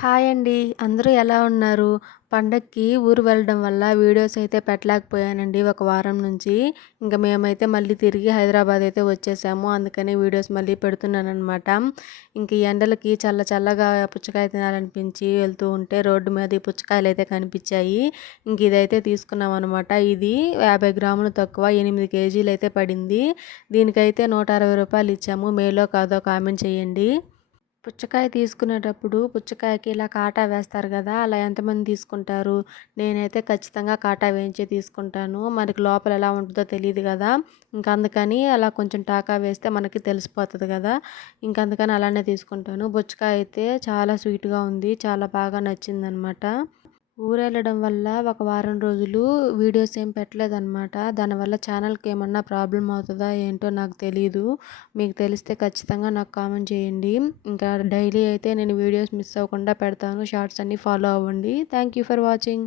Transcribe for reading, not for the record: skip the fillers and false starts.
Hi అండి. అందరూ ఎలా ఉన్నారు? పండగకి ఊరు వెళ్ళడం వల్ల వీడియోస్ అయితే పెట్టలేకపోయానండి ఒక వారం నుంచి. ఇంక మేమైతే మళ్ళీ తిరిగి హైదరాబాద్ అయితే వచ్చేసాము. అందుకని వీడియోస్ మళ్ళీ పెడుతున్నాననమాట. ఇంక ఈ ఎండలకి చల్లగా పుచ్చకాయ తినాలనిపించి వెళ్తూ ఉంటే రోడ్డు మీద ఈ పుచ్చకాయలైతే కనిపించాయి. ఇంక ఇదైతే తీసుకున్నామనమాట. ఇది 50 గ్రాములు తక్కువ 8 కేజీలైతే పడింది. దీనికైతే రూ. 160 ఇచ్చాము. మేలో కాదో కామెంట్ చేయండి. పుచ్చకాయ తీసుకునేటప్పుడు పుచ్చకాయకి ఇలా కాటా వేస్తారు కదా! అలా ఎంతమంది తీసుకుంటారు? నేనైతే ఖచ్చితంగా కాటా వేయించే తీసుకుంటాను. మనకి లోపల ఎలా ఉంటుందో తెలీదు కదా! అందుకని అలా కొంచెం టాకా వేస్తే మనకి తెలిసిపోతది కదా! అందుకని అలానే తీసుకుంటాను. పుచ్చకాయ అయితే చాలా స్వీట్‌గా ఉంది. చాలా బాగా నచ్చిందనమాట. ఊరెళ్ళడం వల్ల ఒక వారం రోజులు వీడియోస్ ఏం పెట్టలేదనమాట. దానివల్ల ఛానల్‌కి ఏమన్నా ప్రాబ్లమ్ అవుతదా ఏంటో నాకు తెలీదు. మీకు తెలిస్తే ఖచ్చితంగా నాకు కామెంట్ చేయండి. ఇంకా డైలీ అయితే నేను వీడియోస్ మిస్ అవ్వకుండా పెడతాను. షార్ట్స్ అన్నీ ఫాలో అవ్వండి. Thank you for watching.